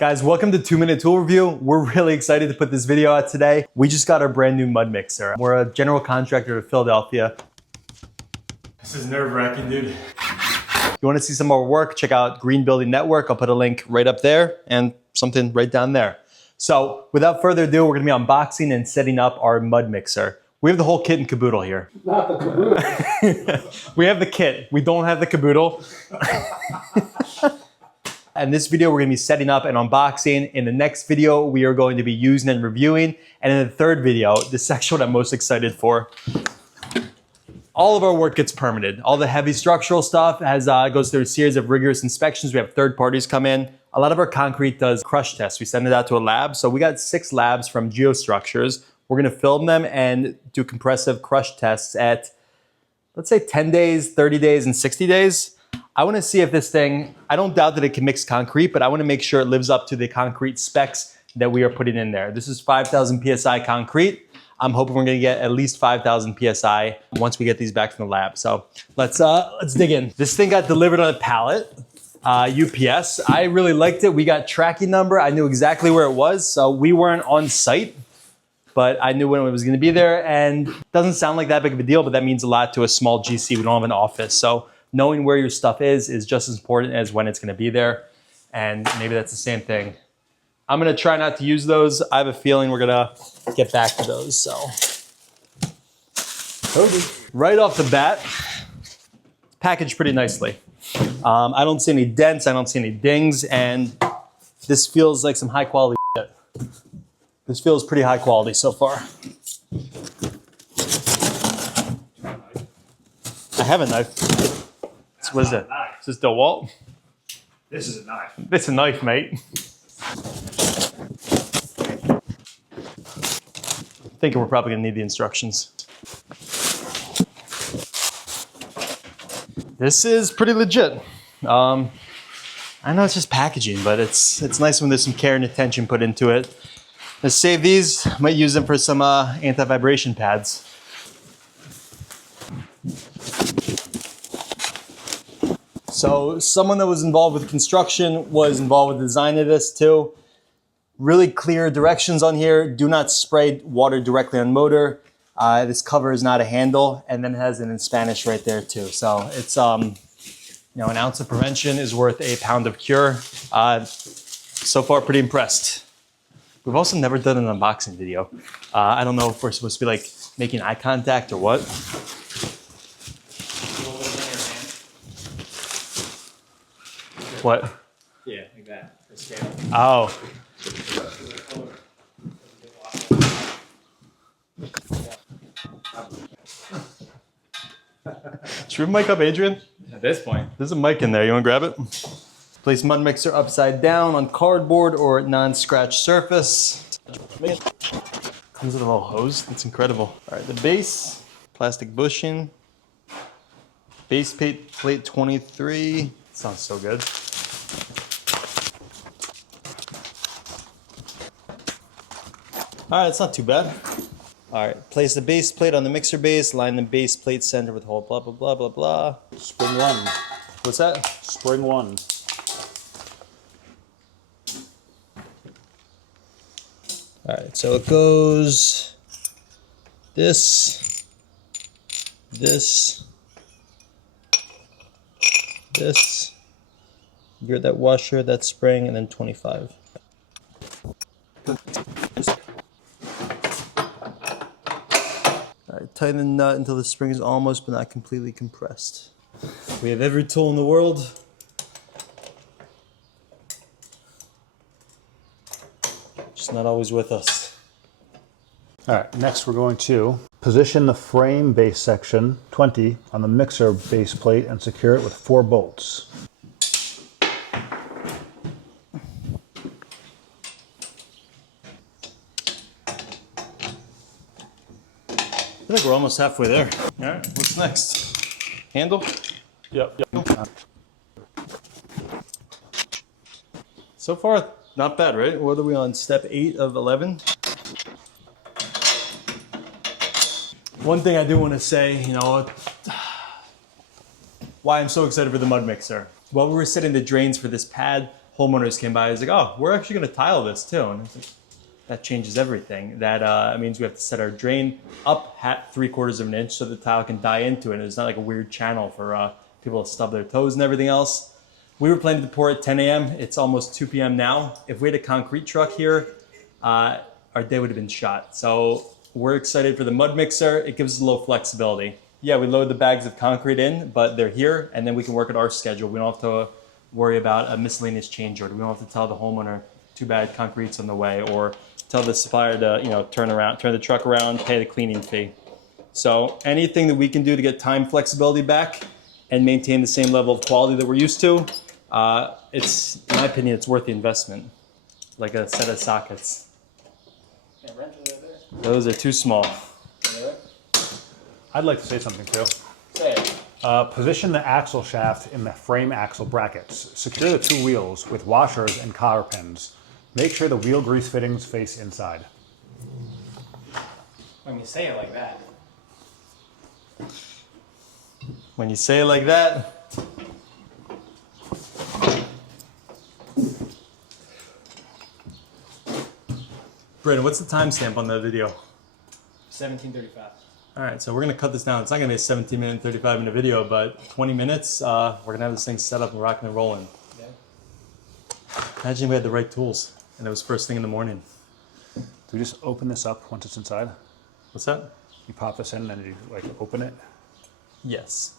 Guys, welcome to 2-Minute Tool Review. We're really excited to put this video out today. We just got our brand new MudMixer. We're a general contractor of Philadelphia. This is nerve-wracking, dude. If you want to see some more work, check out Green Building Network. I'll put a link right up there and something right down there. So without further ado, we're gonna be unboxing and setting up our MudMixer. We have the whole kit and caboodle here. Not the caboodle. We have the kit. We don't have the caboodle. In this video, we're gonna be setting up and unboxing. In the next video, we are going to be using and reviewing. And in the third video, this is actually what I'm most excited for. All of our work gets permitted. All the heavy structural stuff goes through a series of rigorous inspections. We have third parties come in. A lot of our concrete does crush tests. We send it out to a lab. So we got 6 labs from Geostructures. We're gonna film them and do compressive crush tests at, let's say 10 days, 30 days, and 60 days. I wanna see if this thing, I don't doubt that it can mix concrete, but I wanna make sure it lives up to the concrete specs that we are putting in there. This is 5,000 PSI concrete. I'm hoping we're gonna get at least 5,000 PSI once we get these back from the lab. So let's dig in. This thing got delivered on a pallet, UPS. I really liked it. We got tracking number. I knew exactly where it was. So we weren't on site, but I knew when it was gonna be there, and it doesn't sound like that big of a deal, but that means a lot to a small GC. We don't have an office. So knowing where your stuff is just as important as when it's gonna be there. And maybe that's the same thing. I'm gonna try not to use those. I have a feeling we're gonna get back to those, so. Okay. Right off the bat, it's packaged pretty nicely. I don't see any dents, I don't see any dings, and this feels like some high quality shit. This feels pretty high quality so far. I have a knife. What is that? Is this DeWalt? This is a knife. It's a knife, mate. Thinking we're probably gonna need the instructions. This is pretty legit. I know it's just packaging, but it's nice when there's some care and attention put into it. Let's save these. Might use them for some anti-vibration pads. So someone that was involved with construction was involved with the design of this too. Really clear directions on here. Do not spray water directly on motor. This cover is not a handle, and then it has it in Spanish right there too. So it's, an ounce of prevention is worth a pound of cure. So far, pretty impressed. We've also never done an unboxing video. I don't know if we're supposed to be like making eye contact or what. What? Yeah, like that. For scale. Oh. Should we mic up Adrian? At this point. There's a mic in there. You want to grab it? Place MudMixer upside down on cardboard or non-scratch surface. Comes with a little hose. That's incredible. All right, the base, plastic bushing. Base plate 23. Sounds so good. All right, it's not too bad. All right, place the base plate on the mixer base, line the base plate center with hole, blah, blah, blah, blah, blah. Spring one. What's that? Spring one. All right, so it goes this, this, this, gear that washer, that spring, and then 25. All right, tighten the nut until the spring is almost but not completely compressed. We have every tool in the world. Just not always with us. All right, next we're going to position the frame base section 20 on the mixer base plate and secure it with 4 bolts. I think we're almost halfway there. All right, what's next? Handle? Yep. So far, not bad, right? What are we on, step 8 of 11? One thing I do want to say, why I'm so excited for the MudMixer. While we were setting the drains for this pad, homeowners came by. He's like, oh, we're actually going to tile this too. And I was like, that changes everything. That means we have to set our drain up at 3/4 of an inch so the tile can die into it. And it's not like a weird channel for people to stub their toes and everything else. We were planning to pour at 10 a.m. It's almost 2 p.m. now. If we had a concrete truck here, our day would have been shot. So we're excited for the MudMixer. It gives us a little flexibility. Yeah, we load the bags of concrete in, but they're here, and then we can work at our schedule. We don't have to worry about a miscellaneous change order. We don't have to tell the homeowner, too bad, concrete's on the way, or tell the supplier to, turn the truck around, pay the cleaning fee. So anything that we can do to get time flexibility back and maintain the same level of quality that we're used to, it's, in my opinion, it's worth the investment. Like a set of sockets. Yeah, wrenches right there. Those are too small. I'd like to say something too. Say it. Position the axle shaft in the frame axle brackets. Secure the two wheels with washers and cotter pins. Make sure the wheel grease fittings face inside. When you say it like that. When you say it like that, Brandon, what's the timestamp on that video? 17:35. All right, so we're gonna cut this down. It's not gonna be a 17-minute and 35-minute video, but 20 minutes, we're gonna have this thing set up and rocking and rolling. Yeah. Imagine we had the right tools and it was first thing in the morning. Do we just open this up once it's inside? What's that? You pop this in and then you like open it? Yes.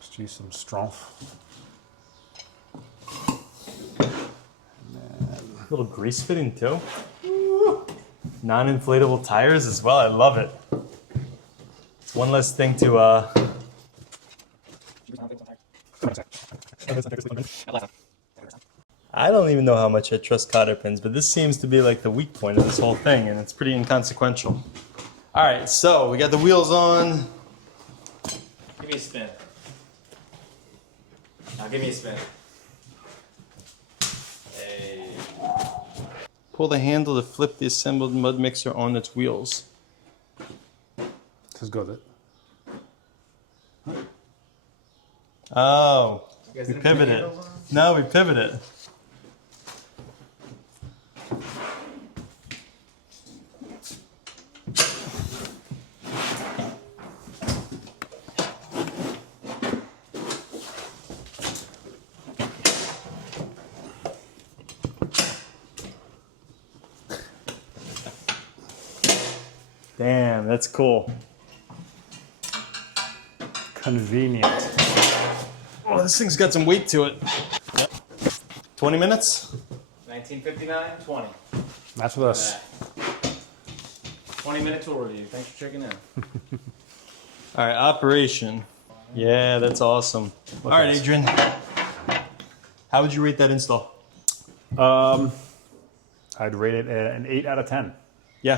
Just use some strength. Little grease fitting too. Non-inflatable tires as well. I love it. It's one less thing to I don't even know how much I trust cotter pins, but this seems to be like the weak point of this whole thing, and it's pretty inconsequential. All right, so we got the wheels on. Give me a spin. Now give me a spin. Hey. Pull the handle to flip the assembled MudMixer on its wheels. Just go with it. Oh, You guys we didn't put pivot it. handles on? No, we pivot it. Damn, that's cool. Convenient. Oh, this thing's got some weight to it. 20 minutes? 1959, 20. That's with us. 20-minute tour review. Thanks for checking in. All right, operation. Yeah, that's awesome. All right, else? Adrian. How would you rate that install? I'd rate it an 8 out of 10. Yeah,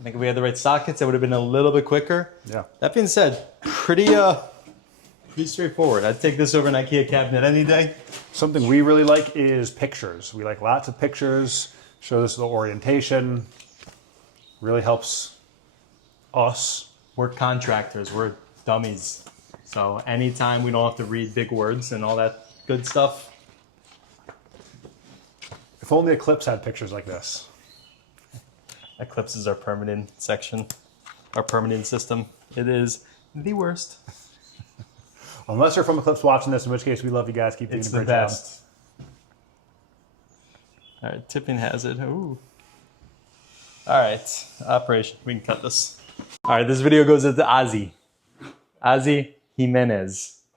I think if we had the right sockets, it would have been a little bit quicker. Yeah. That being said, pretty straightforward. I'd take this over an IKEA cabinet any day. Something we really like is pictures. We like lots of pictures. Shows us the orientation. Really helps us. We're contractors. We're dummies. So anytime we don't have to read big words and all that good stuff. If only Eclipse had pictures like this. Eclipse is our permanent section, our permanent system. It is the worst. Unless you're from Eclipse watching this, in which case we love you guys. Keep doing It's a the great best. All right, tipping hazard. Ooh. All right, operation. We can cut this. All right, this video goes into Ozzy Jimenez.